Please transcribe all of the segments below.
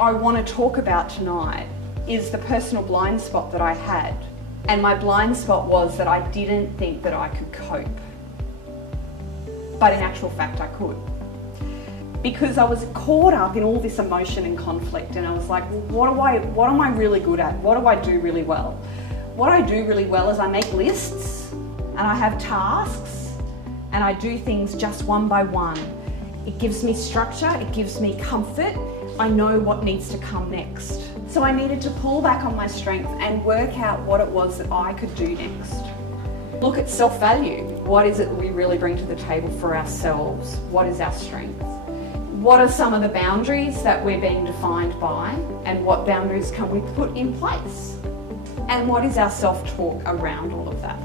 I want to talk about tonight is the personal blind spot that I had. And my blind spot was that I didn't think that I could cope. But in actual fact, I could. Because I was caught up in all this emotion and conflict, and I was like, well, what am I really good at? What do I do really well? What I do really well is I make lists, and I have tasks, and I do things just one by one. It gives me structure, it gives me comfort. I know what needs to come next. So I needed to pull back on my strength and work out what it was that I could do next. Look at self-value. What is it that we really bring to the table for ourselves? What is our strength? What are some of the boundaries that we're being defined by, and what boundaries can we put in place? And what is our self-talk around all of that?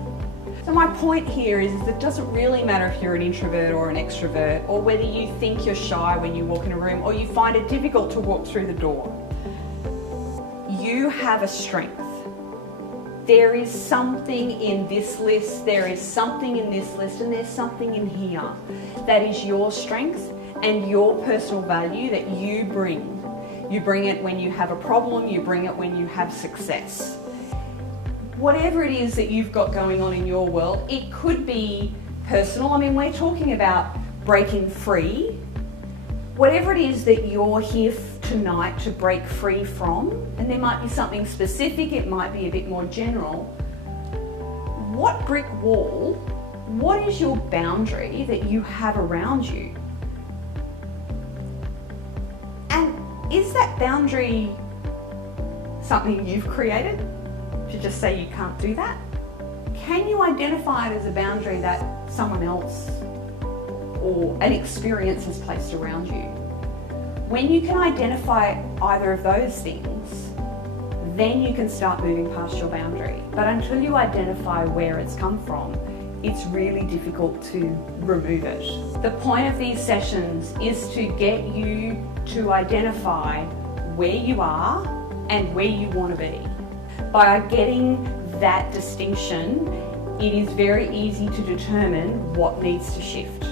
So my point here is it doesn't really matter if you're an introvert or an extrovert, or whether you think you're shy when you walk in a room, or you find it difficult to walk through the door. You have a strength. There is something in this list, there is something in this list, and there's something in here that is your strength and your personal value that you bring. You bring it when you have a problem, you bring it when you have success. Whatever it is that you've got going on in your world, it could be personal. I mean, we're talking about breaking free. Whatever it is that you're here tonight to break free from, and there might be something specific, it might be a bit more general. What brick wall, what is your boundary that you have around you? And is that boundary something you've created? To just say you can't do that? Can you identify it as a boundary that someone else or an experience has placed around you? When you can identify either of those things, then you can start moving past your boundary. But until you identify where it's come from, it's really difficult to remove it. The point of these sessions is to get you to identify where you are and where you want to be. By getting that distinction, it is very easy to determine what needs to shift.